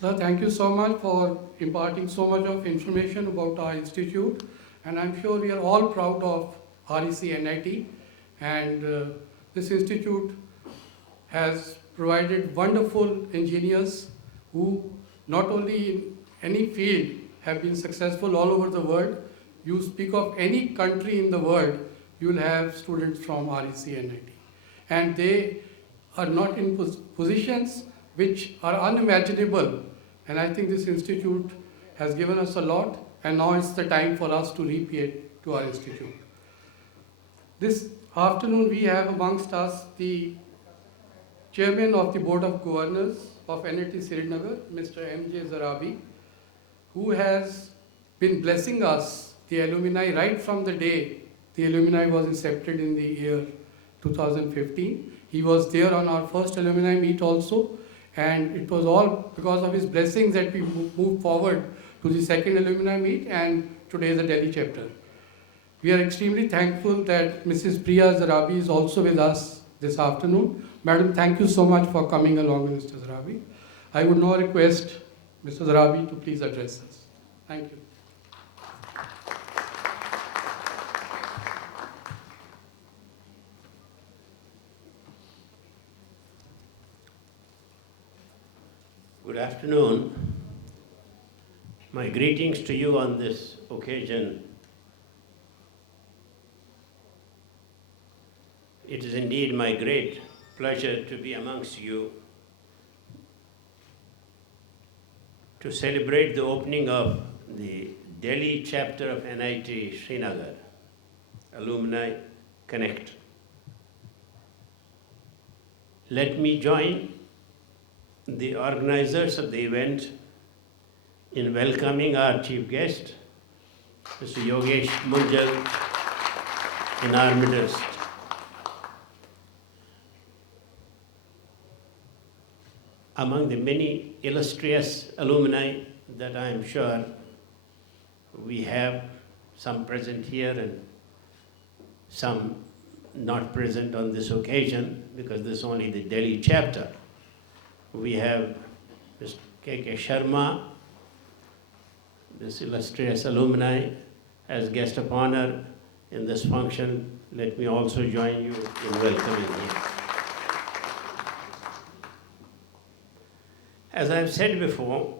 Sir, thank you so much for imparting so much of information about our institute, and I'm sure we are all proud of REC NIT, and this institute has provided wonderful engineers who not only in any field have been successful all over the world. You speak of any country in the world, you will have students from REC NIT. And they are not in positions which are unimaginable. And I think this institute has given us a lot, and now it's the time for us to repay to our institute. This afternoon we have amongst us the Chairman of the Board of Governors of NIT Srinagar, Mr. M.J. Zarabi, who has been blessing us, the alumni, right from the day the alumni was incepted in the year 2015. He was there on our first alumni meet also, and it was all because of his blessings that we moved forward to the second alumni meet and today the Delhi chapter. We are extremely thankful that Mrs. Priya Zarabi is also with us this afternoon. Madam, thank you so much for coming along with Mr. Zarabi. I would now request Mr. Zarabi to please address us. Thank you. Good afternoon. My greetings to you on this occasion. It is indeed my great pleasure to be amongst you to celebrate the opening of the Delhi chapter of NIT Srinagar, Alumni Connect. Let me join the organizers of the event in welcoming our chief guest, Mr. Yogesh Munjal, in our midst. Among the many illustrious alumni that I am sure we have, some present here and some not present on this occasion because this is only the Delhi chapter. We have Mr. K.K. Sharma, this illustrious alumni, as guest of honor in this function. Let me also join you in welcoming him. As I have said before,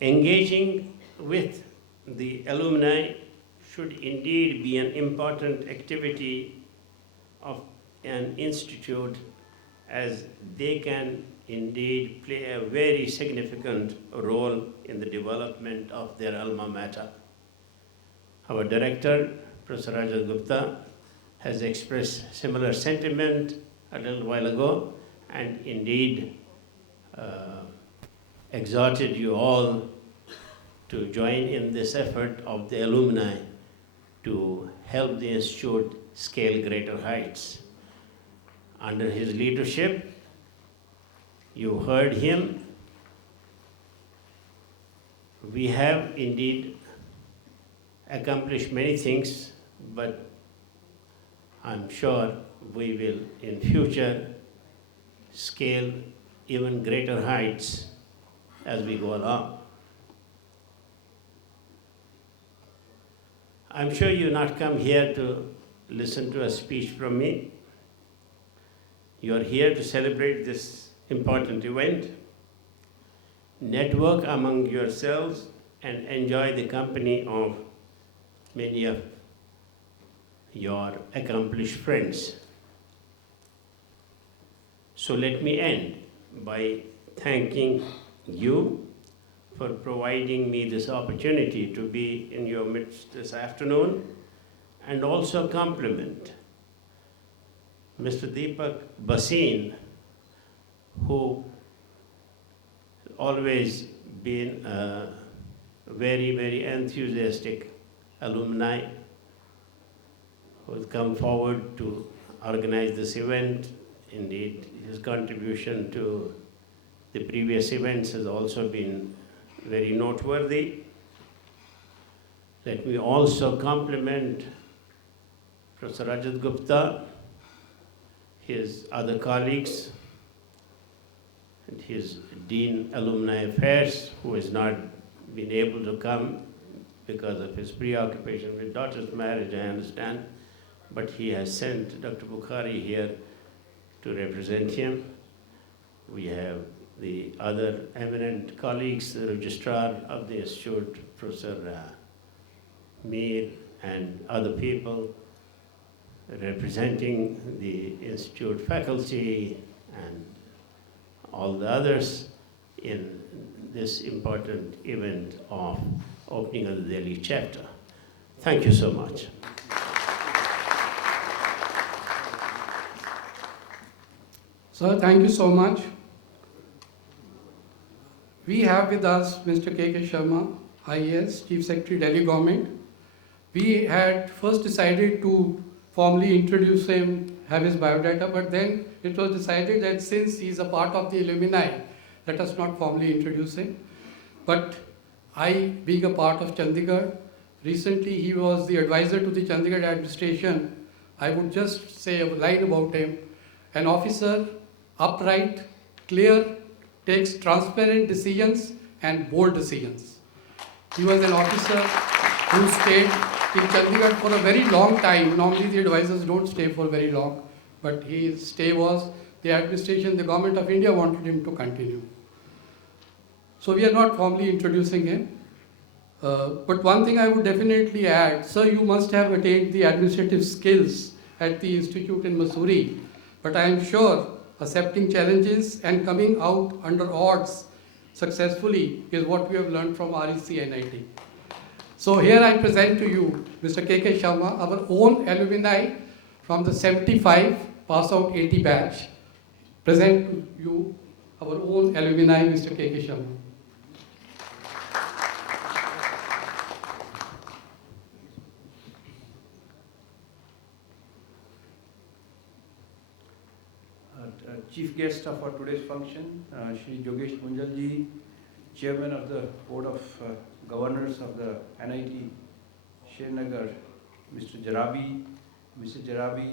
engaging with the alumni should indeed be an important activity of an institute, as they can indeed play a very significant role in the development of their alma mater. Our director, Professor Rajat Gupta, has expressed similar sentiment a little while ago, and indeed exhorted you all to join in this effort of the alumni to help the institute scale greater heights. Under his leadership, you heard him. We have indeed accomplished many things, but I'm sure we will in future scale even greater heights as we go along. I'm sure you not come here to listen to a speech from me. You are here to celebrate this important event, network among yourselves, and enjoy the company of many of your accomplished friends. So let me end by thanking you for providing me this opportunity to be in your midst this afternoon, and also compliment Mr. Deepak Bhasin, who always been a very, very enthusiastic alumni who has come forward to organize this event. Indeed, his contribution to the previous events has also been very noteworthy. Let me also compliment Professor Rajat Gupta, his other colleagues, and his Dean Alumni Affairs, who has not been able to come because of his preoccupation with daughter's marriage, I understand, but he has sent Dr. Bukhari here to represent him. We have the other eminent colleagues, the registrar of the institute, Professor Mir, and other people representing the institute faculty and all the others in this important event of opening of the Delhi chapter. Thank you so much. Sir, thank you so much. We have with us Mr. K.K. Sharma, IAS, Chief Secretary, Delhi Government. We had first decided to formally introduce him, have his biodata, but then it was decided that since he is a part of the alumni, let us not formally introduce him. But I, being a part of Chandigarh, recently he was the advisor to the Chandigarh administration. I would just say a line about him. An officer, upright, clear, takes transparent decisions and bold decisions. He was an officer who stayed in Chandigarh for a very long time. Normally the advisors don't stay for very long, but his stay was, the administration, the government of India wanted him to continue. So we are not formally introducing him. But one thing I would definitely add, sir, you must have attained the administrative skills at the institute in Mussoorie, but I am sure accepting challenges and coming out under odds successfully is what we have learned from REC NIT. So here I present to you Mr. K.K. Sharma, our own alumni from the 75 pass out 80 batch. Present to you our own alumni, Mr. K.K. Sharma. Chief guest of our today's function, Shri Jogesh Munjal ji, Chairman of the Board of Governors of the NIT Srinagar, Mr. Jarabi, Mr. Jarabi,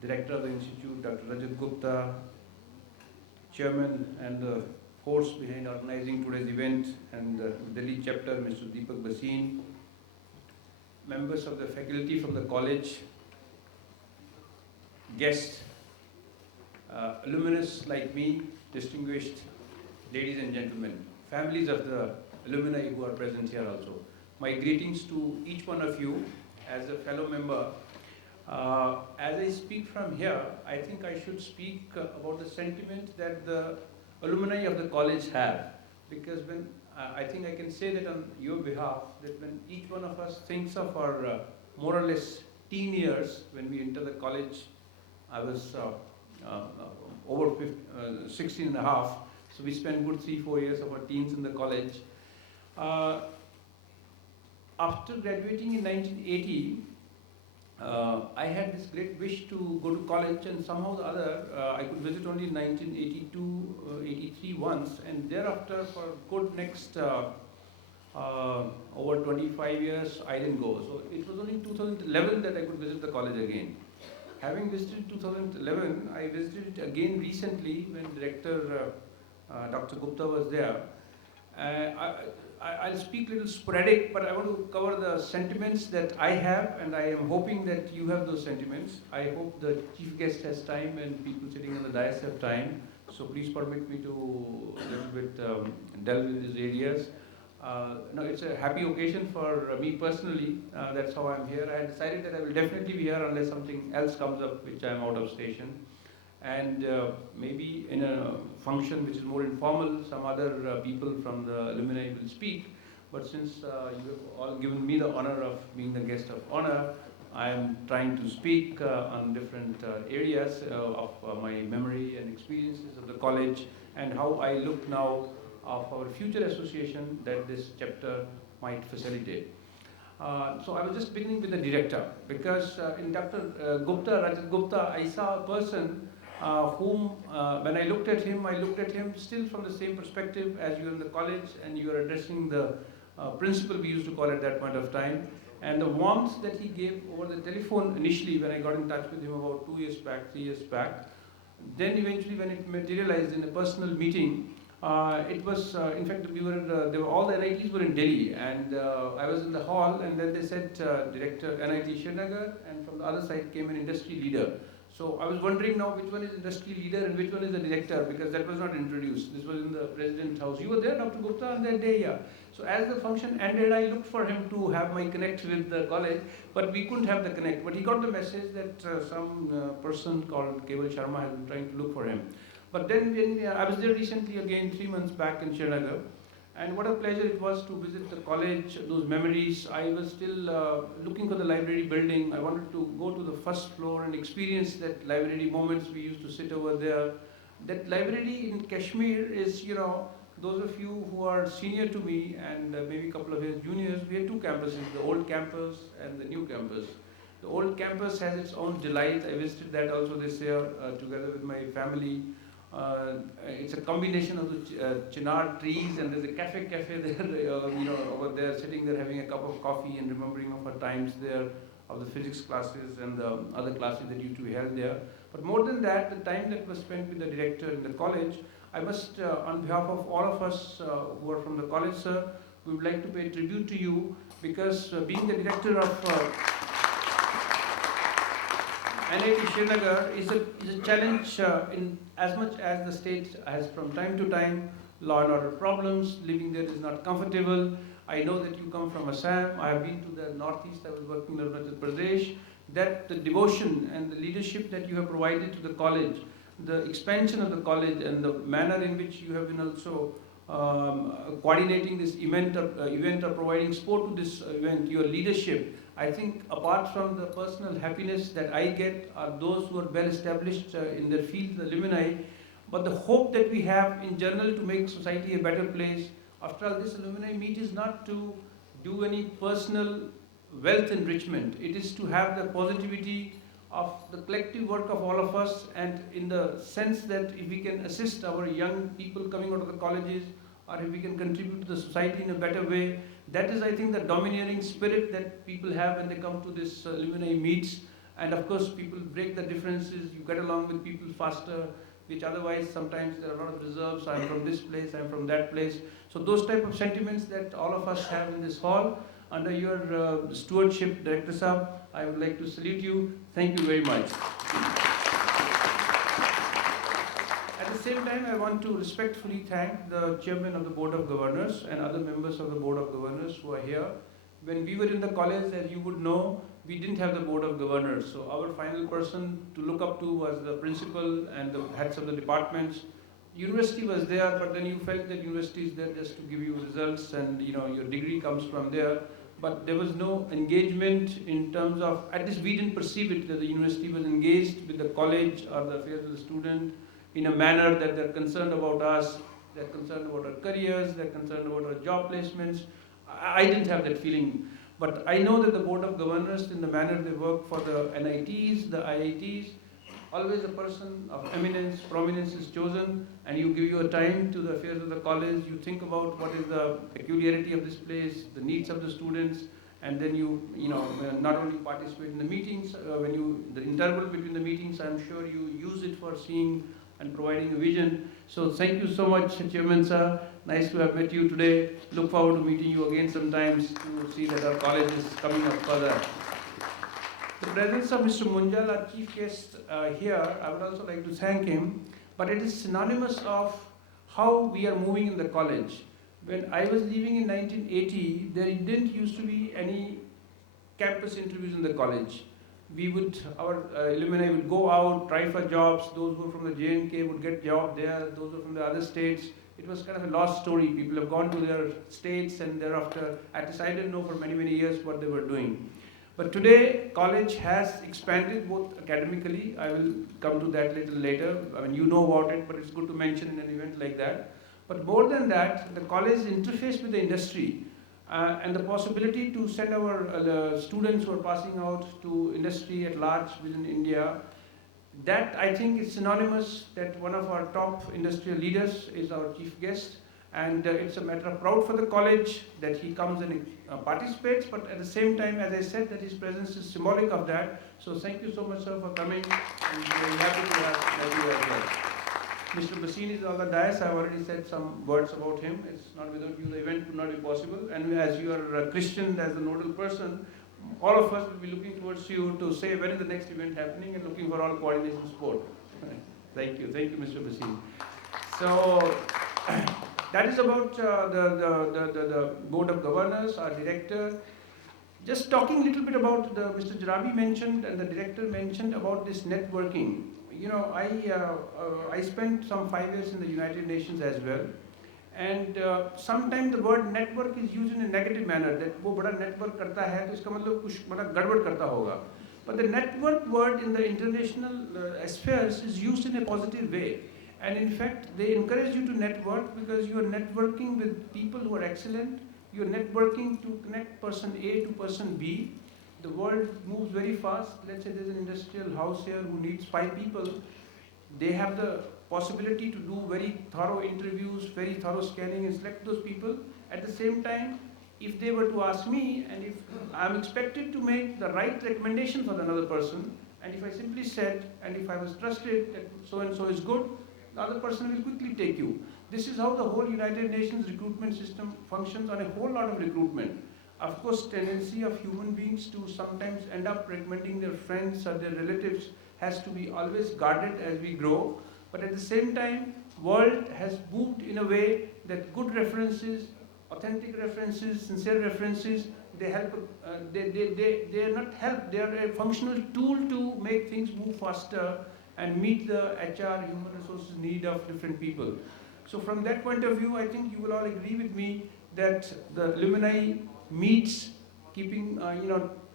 Director of the Institute, Dr. Rajat Gupta, Chairman and the force behind organizing today's event, and the Delhi chapter, Mr. Deepak Bhasin, members of the faculty from the college, guests, alumnus like me, distinguished ladies and gentlemen, families of the alumni who are present here also. My greetings to each one of you as a fellow member. As I speak from here, I think I should speak about the sentiment that the alumni of the college have. Because when I think I can say that on your behalf, that when each one of us thinks of our more or less teen years, when we enter the college, I was over 16 and a half, so we spent good 3-4 years of our teens in the college. After graduating in 1980, I had this great wish to go to college, and somehow or other I could visit only in 1982, 83 once, and thereafter for good next over 25 years I didn't go. So it was only in 2011 that I could visit the college again. Having visited 2011, I visited it again recently when Director Dr. Gupta was there. I'll speak a little sporadic, but I want to cover the sentiments that I have, and I am hoping that you have those sentiments. I hope the chief guest has time and people sitting on the dais have time. So please permit me to a little bit delve in these areas. No, it's a happy occasion for me personally. That's how I'm here. I decided that I will definitely be here unless something else comes up which I'm out of station. And maybe in a function which is more informal, some other people from the alumni will speak. But since you have all given me the honor of being the guest of honor, I am trying to speak on different areas of my memory and experiences of the college and how I look now of our future association that this chapter might facilitate. So I was just beginning with the director, because in Dr. Gupta, Rajat Gupta, I saw a person whom, when I looked at him still from the same perspective as you in the college, and you are addressing the principal, we used to call at that point of time, and the warmth that he gave over the telephone initially when I got in touch with him about 2 years back, 3 years back, Then eventually when it materialized in a personal meeting, it was, in fact, there were all the NITs were in Delhi, and I was in the hall, and then they said, Director NIT Srinagar, and from the other side came an industry leader. So I was wondering now which one is industry leader and which one is the director, because that was not introduced. This was in the President's house. You were there, Dr. Gupta, on that day, yeah. So as the function ended, I looked for him to have my connect with the college, but we couldn't have the connect. But he got the message that some person called Keval Sharma has been trying to look for him. But then when I was there recently again, 3 months back in Srinagar, and what a pleasure it was to visit the college, those memories. I was still looking for the library building. I wanted to go to the first floor and experience that library moments we used to sit over there. That library in Kashmir is, you know, those of you who are senior to me and maybe a couple of years juniors, we had two campuses, the old campus and the new campus. The old campus has its own delight. I visited that also this year together with my family. It's a combination of the chinar trees, and there's a cafe there, you know, over there, sitting there having a cup of coffee and remembering of our times there, of the physics classes and the other classes that used to be held there. But more than that, the time that was spent with the director in the college, I must, on behalf of all of us who are from the college, sir, we would like to pay tribute to you, because being the director of NIT Srinagar is a challenge in as much as the state has from time to time law and order problems. Living there is not comfortable. I know that you come from Assam. I have been to the northeast. I was working in Arunachal Pradesh. That the devotion and the leadership that you have provided to the college, the expansion of the college, and the manner in which you have been also coordinating this event or providing support to this event, your leadership. I think apart from the personal happiness that I get are those who are well established in their field, the alumni, but the hope that we have in general to make society a better place. After all, this alumni meet is not to do any personal wealth enrichment. It is to have the positivity of the collective work of all of us, and in the sense that if we can assist our young people coming out of the colleges, or if we can contribute to the society in a better way, that is, I think, the domineering spirit that people have when they come to this alumni meets. And of course, people break the differences. You get along with people faster, which otherwise sometimes there are a lot of reserves. I'm from this place, I'm from that place. So those type of sentiments that all of us have in this hall, under your stewardship, Director Saab, I would like to salute you. Thank you very much. At the same time, I want to respectfully thank the Chairman of the Board of Governors and other members of the Board of Governors who are here. When we were in the college, as you would know, we didn't have the Board of Governors. So our final person to look up to was the principal and the heads of the departments. University was there, but then you felt that university is there just to give you results, and you know your degree comes from there. But there was no engagement in terms of, at least we didn't perceive it, that the university was engaged with the college or the affairs of the student in a manner that they're concerned about us, they're concerned about our careers, they're concerned about our job placements. I didn't have that feeling. But I know that the Board of Governors, in the manner they work for the NITs, the IITs, always a person of eminence, prominence is chosen, and you give your time to the affairs of the college, you think about what is the peculiarity of this place, the needs of the students, and then you not only participate in the meetings, the interval between the meetings, I'm sure you use it for seeing and providing a vision. So thank you so much, Chairman sir. Nice to have met you today. Look forward to meeting you again sometimes to see that our college is coming up further. The presence of Mr. Munjal, our chief guest here, I would also like to thank him, but it is synonymous of how we are moving in the college. When I was leaving in 1980, there didn't used to be any campus interviews in the college. Our alumni would go out, try for jobs. Those who were from the J&K would get job there. Those who were from the other states, it was kind of a lost story. People have gone to their states, and thereafter, at least I didn't know for many, many years what they were doing. But today, college has expanded both academically. I will come to that a little later. I mean, you know about it, but it's good to mention in an event like that. But more than that, the college interface with the industry and the possibility to send our students who are passing out to industry at large within India, that I think is synonymous that one of our top industrial leaders is our chief guest. And it's a matter of proud for the college that he comes and participates, but at the same time, as I said, that his presence is symbolic of that. So thank you so much, sir, for coming, and we're happy to have you as well. Mr. Basini is on the dais. I've already said some words about him. It's not without you, the event would not be possible. And as you are a Christian, as a nodal person, all of us will be looking towards you to say when is the next event happening and looking for all coordination support. Thank you, Mr. Basini. So that is about the Board of Governors, our director. Just talking a little bit about Mr. Jarabi mentioned and the director mentioned about this networking. You know, I spent some 5 years in the United Nations as well. And sometimes the word network is used in a negative manner, that वो बड़ा network करता है तो इसका मतलब कुछ बड़ा गड़बड़ करता होगा. But the network word in the international spheres is used in a positive way. And in fact, they encourage you to network because you are networking with people who are excellent. You are networking to connect person A to person B. The world moves very fast. Let's say there's an industrial house here who needs 5 people. They have the possibility to do very thorough interviews, very thorough scanning and select those people. At the same time, if they were to ask me, and if I'm expected to make the right recommendation for another person, and if I simply said, and if I was trusted that so and so is good, the other person will quickly take you. This is how the whole United Nations recruitment system functions on a whole lot of recruitment. Of course, tendency of human beings to sometimes end up recommending their friends or their relatives has to be always guarded as we grow. But at the same time, world has moved in a way that good references, authentic references, sincere references, they help. They are not help. They are a functional tool to make things move faster and meet the HR, human resources need of different people. So from that point of view, I think you will all agree with me that the alumni meets, keeping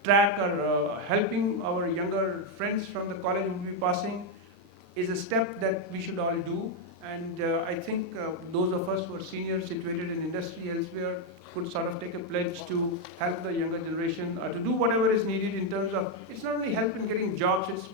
track or helping our younger friends from the college who will be passing is a step that we should all do. And I think those of us who are seniors situated in industry elsewhere could sort of take a pledge to help the younger generation to do whatever is needed in terms of, it's not only help in getting jobs, it's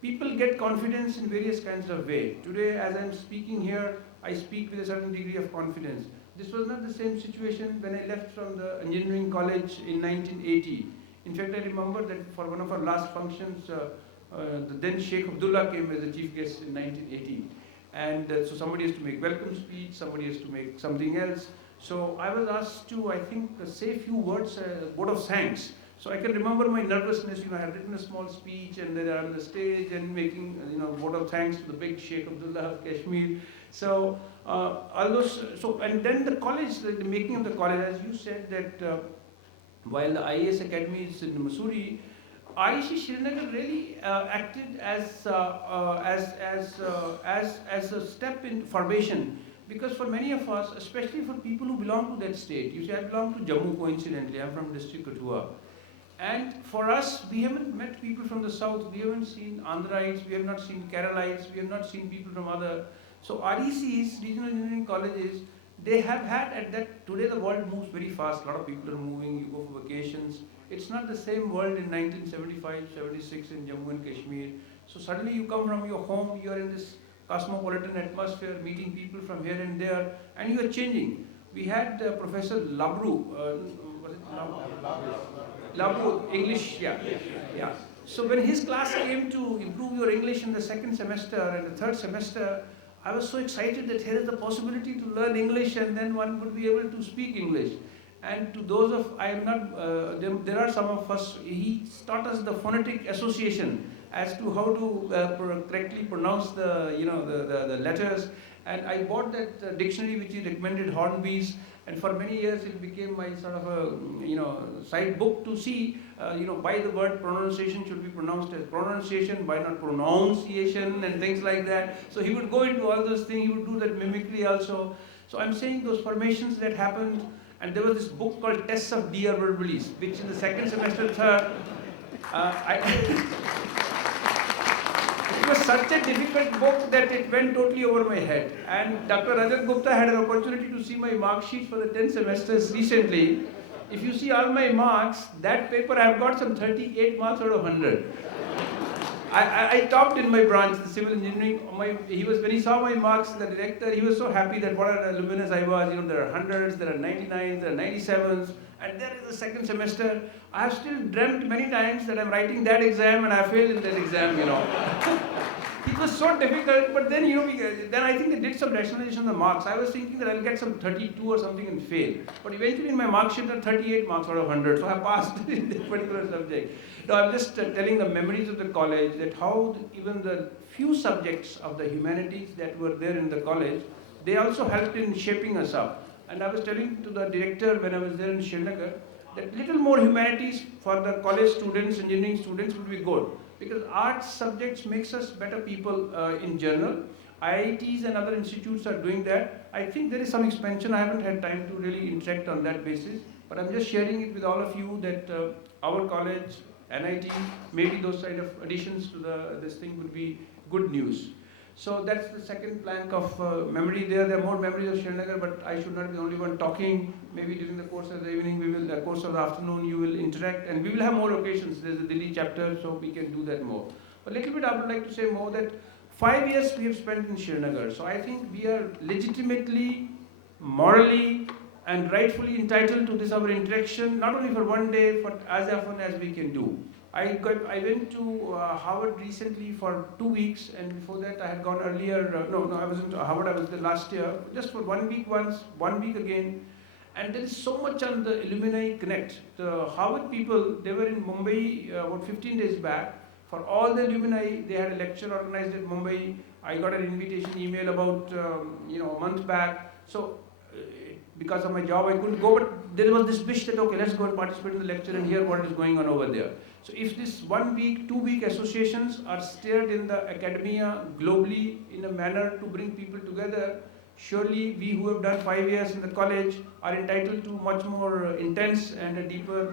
people get confidence in various kinds of ways. Today, as I'm speaking here, I speak with a certain degree of confidence. This was not the same situation when I left from the engineering college in 1980. In fact, I remember that for one of our last functions, the then Sheikh Abdullah came as a chief guest in 1980. And so somebody has to make welcome speech, somebody has to make something else. So I was asked to, I think, say a few words, word of thanks. So I can remember my nervousness, I had written a small speech and then I'm on the stage and making, word of thanks to the big Sheikh Abdullah of Kashmir. So, and then the college, the making of the college, as you said that while the IAS Academy is in Mussoorie, REC Srinagar really acted as a step in formation. Because for many of us, especially for people who belong to that state, you see, I belong to Jammu coincidentally, I'm from district Kathua. And for us, we haven't met people from the south, we haven't seen Andhrites, we have not seen Keralites, we have not seen people from other. So RECs, regional engineering colleges, they have had at that, today the world moves very fast, a lot of people are moving, you go for vacations. It's not the same world in 1975, 76 in Jammu and Kashmir. So suddenly you come from your home, you are in this cosmopolitan atmosphere, meeting people from here and there, and you are changing. We had Professor Labru, was it Labru, English, yeah. So when his class came to improve your English in the second semester and the third semester, I was so excited that here is the possibility to learn English and then one would be able to speak English. And to those of, I am not, there are some of us, he taught us the phonetic association as to how to correctly pronounce the letters. And I bought that dictionary which he recommended, Hornby's, and for many years it became my sort of a, side book to see, why the word pronunciation should be pronounced as pronunciation, why not pronunciation and things like that. So he would go into all those things, he would do that mimicry also. So I'm saying those formations that happened, and there was this book called Tests of Dia Verbalis, which in the second semester, third, it was such a difficult book that it went totally over my head. And Dr. Rajat Gupta had an opportunity to see my mark sheet for the 10 semesters recently. If you see all my marks, that paper I have got some 38 marks out of 100. I topped in my branch, the civil engineering. When he saw my marks, the director, he was so happy that what a luminous I was. You know, there are hundreds, there are 99s, there are 97s, and there is the second semester. I have still dreamt many times that I'm writing that exam and I failed in that exam. You know, it was so difficult. But then then I think they did some rationalization of the marks. I was thinking that I'll get some 32 or something and fail. But eventually in my mark sheet there are 38 marks out of 100, so I passed in that particular subject. No, I'm just telling the memories of the college, that how even the few subjects of the humanities that were there in the college, they also helped in shaping us up. And I was telling to the director when I was there in Srinagar that little more humanities for the college students, engineering students would be good. Because arts subjects makes us better people in general. IITs and other institutes are doing that. I think there is some expansion. I haven't had time to really interact on that basis. But I'm just sharing it with all of you that our college, NIT, maybe those kind of additions to this thing would be good news. So that's the second plank of memory there. There are more memories of Srinagar, but I should not be the only one talking. Maybe during the course of the evening, the course of the afternoon, you will interact, and we will have more occasions. There's a Delhi chapter, so we can do that more. But a little bit I would like to say more that 5 years we have spent in Srinagar. So I think we are legitimately, morally, and rightfully entitled to this our interaction, not only for one day, but as often as we can do. I went to Harvard recently for 2 weeks, and before that I had gone earlier. No, I wasn't to Harvard. I was there last year, just for 1 week once, 1 week again. And there is so much on the Alumni Connect. The Harvard people, they were in Mumbai about 15 days back. For all the alumni, they had a lecture organized at Mumbai. I got an invitation email about a month back. So because of my job, I couldn't go, but there was this wish that, okay, let's go and participate in the lecture and hear what is going on over there. So if this 1 week, 2 week associations are steered in the academia globally in a manner to bring people together, surely we who have done 5 years in the college are entitled to much more intense and a deeper,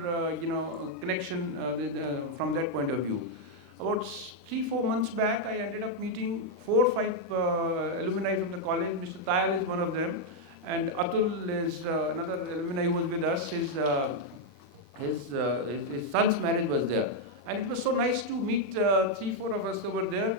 connection from that point of view. About 3-4 months back, I ended up meeting 4 or 5 alumni from the college. Mr. Tayal is one of them. And Atul is another alumni who was with us. His son's marriage was there. And it was so nice to meet 3-4 of us over there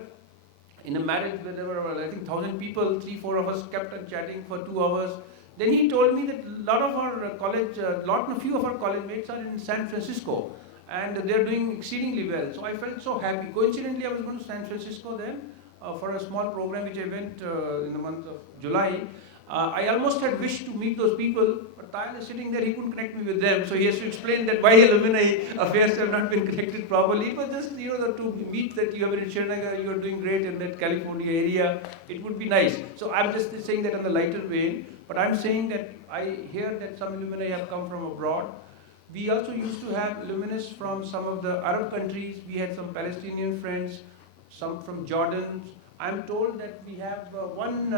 in a marriage where there were, I think, 1,000 people. 3-4 of us kept on chatting for 2 hours. Then he told me that a lot of our few of our college mates are in San Francisco. And they're doing exceedingly well. So I felt so happy. Coincidentally, I was going to San Francisco then for a small program which I went in the month of July. I almost had wished to meet those people, but Tayal is sitting there, he couldn't connect me with them, so he has to explain that why alumni affairs have not been connected properly. It was just, the 2 meets that you have in Srinagar, you are doing great in that California area, it would be nice. So I'm just saying that on the lighter vein, but I'm saying that I hear that some alumni have come from abroad. We also used to have alumnus from some of the Arab countries. We had some Palestinian friends, some from Jordan. I'm told that we have one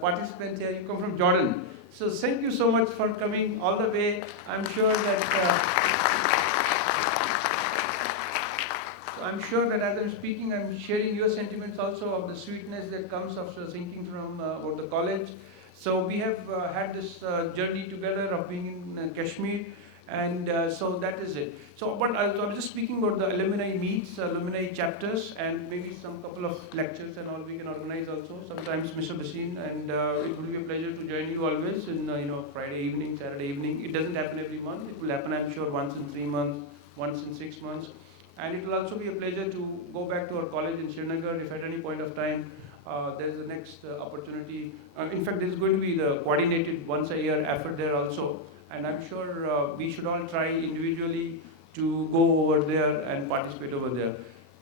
participant here. You come from Jordan. So thank you so much for coming all the way. I'm sure that as I'm speaking, I'm sharing your sentiments also of the sweetness that comes after thinking from about the college. So we have had this journey together of being in Kashmir. And so that is it. So, but I was just speaking about the alumni meets, alumni chapters, and maybe some couple of lectures and all we can organize also. Sometimes Mr. Basin, and it will be a pleasure to join you always in Friday evening, Saturday evening. It doesn't happen every month. It will happen, I'm sure, once in 3 months, once in 6 months, and it will also be a pleasure to go back to our college in Srinagar if at any point of time there's the next opportunity. In fact, there is going to be the coordinated once a year effort there also. And I'm sure we should all try individually to go over there and participate over there.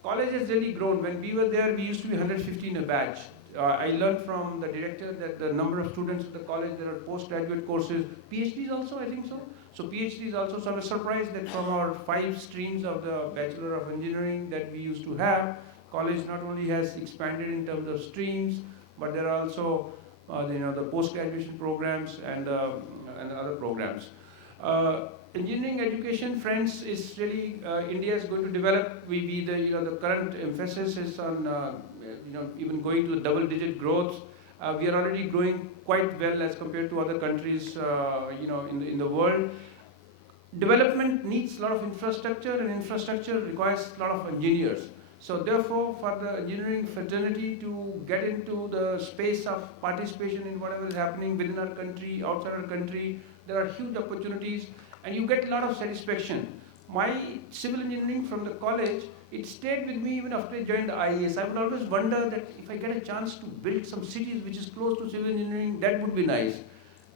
College has really grown. When we were there, we used to be 150 in a batch. I learned from the director that the number of students at the college, there are postgraduate courses, PhDs also, I think so. So PhDs also, so I was surprised that from our 5 streams of the Bachelor of Engineering that we used to have, college not only has expanded in terms of streams, but there are also the post-graduation programs and other programs. Engineering education, friends, is really India is going to develop. The current emphasis is on even going to the double-digit growth. We are already growing quite well as compared to other countries, in the world. Development needs a lot of infrastructure, and infrastructure requires a lot of engineers. So therefore, for the engineering fraternity to get into the space of participation in whatever is happening within our country, outside our country, there are huge opportunities and you get a lot of satisfaction. My civil engineering from the college, it stayed with me even after I joined the IAS. I would always wonder that if I get a chance to build some cities which is close to civil engineering, that would be nice.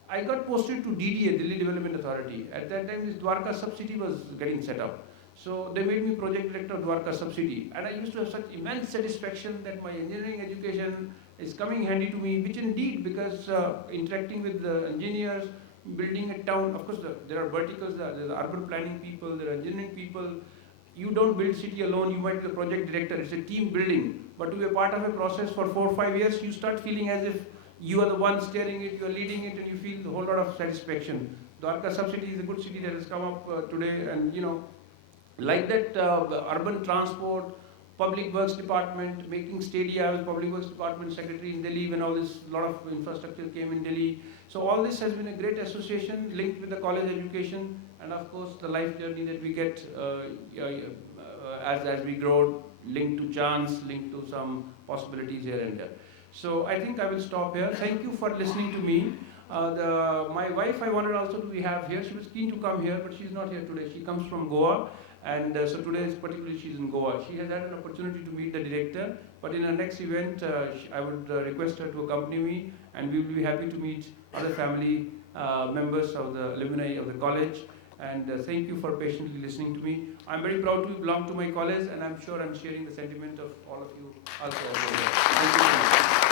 I got posted to DDA, Delhi Development Authority. At that time, this Dwarka subsidy was getting set up. So they made me project director of Dwarka subsidy. And I used to have such immense satisfaction that my engineering education is coming handy to me, which indeed, because interacting with the engineers, building a town, of course, there are verticals, there are urban planning people, there are engineering people. You don't build city alone, you might be the project director, it's a team building. But to be a part of a process for 4 or 5 years, you start feeling as if you are the one steering it, you are leading it, and you feel a whole lot of satisfaction. Dwarka subsidy is a good city that has come up today, and you know, like that, urban transport, public works department, making stadia. I was public works department secretary in Delhi when all this lot of infrastructure came in Delhi. So all this has been a great association linked with the college education, and of course the life journey that we get as we grow, linked to chance, linked to some possibilities here and there. So I think I will stop here. Thank you for listening to me. My wife I wanted also to have here. She was keen to come here, but she's not here today. She comes from Goa, and so today is particularly she's in Goa. She has had an opportunity to meet the director, but in our next event, I would request her to accompany me, and we will be happy to meet other family members of the alumni of the college. And thank you for patiently listening to me. I'm very proud to belong to my college, and I'm sure I'm sharing the sentiment of all of you also. Thank you very much.